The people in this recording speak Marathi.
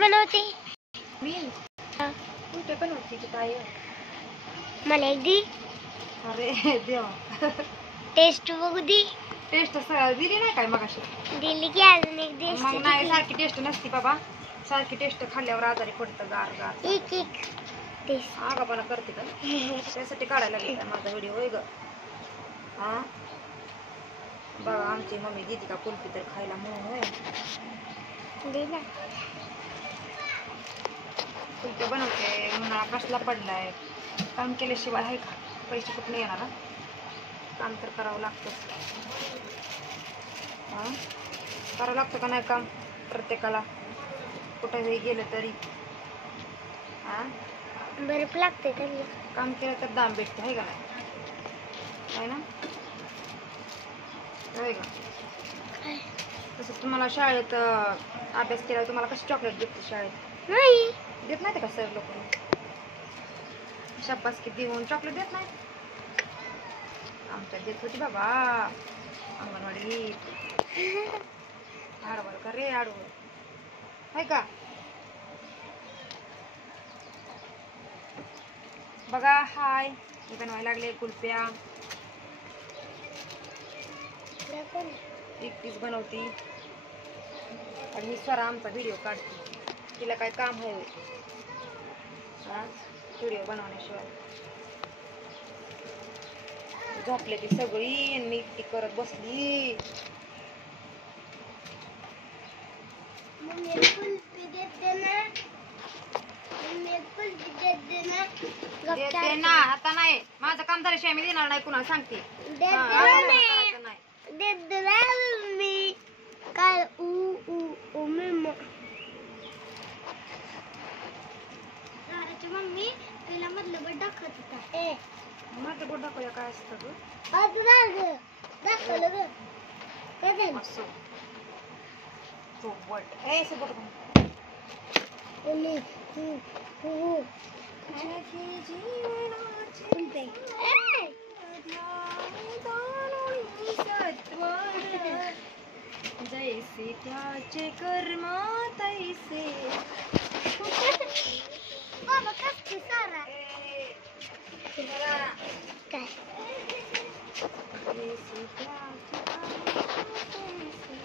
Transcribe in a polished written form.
बनवते मी कुठे बनवते की काय मला एक दी अरे देवा टेस्ट बघू दी टेस्ट दिली नाही काय मगाशी दिली की अजून एक दे मग नाही सारखी टेस्ट नसती बाबा सारखी टेस्ट खाल्ल्यावर आजारी पडतं गार गार एक एक टेस्ट आगापणा करते का त्यासाठी काढायला लागेल माझा व्हिडिओ होय ग हा बघा आमची मम्मी देते का कुल्फी तर खायला म्हणून होय दे ना कुल्फी बनवते म्हणा कसला पडलाय काम केल्याशिवाय आहे का पैसे कुठून येणार हा? काम तर करावं लागतं हा करावं लागतं का नाही काम प्रत्येकाला कुठेही गेलं तरी हा बर्फ लागते त्यांना काम केलं तर दाम भेटते आहे का नाही ना होय का तसं तुम्हाला शाळेत अभ्यास केला तुम्हाला कसं चॉकलेट देते शाळेत नाही देत नाही का सर लोक शाबासकी देऊन चॉकलेट देत नाही आमच्यात देत होती बाबा अंगणवाडी आडवल का रे आडवल आहे का बघा हाय मी बनवायला लागले कुल्फ्या एकटीच बनवती आणि मी स्वरा आमचा व्हिडिओ काढते तिला काय काम आहे हा व्हिडिओ बनवण्याशिवाय झोपले ती सगळी आणि मी एकटी करत बसली देते ना आता नाही माझं काम झाल्याशिवाय मी देणार नाही कुणाला सांगते मी काय मम्मी पहिला मधलं बट दाखवत होता माझं बोट दाखवलं काय असतं दाखवलं ग असं सोबत ए सोबत जैसे त्याचे कर्म तैसे बाबा कसं सारा काय जैसे त्याचे कर्म तैसे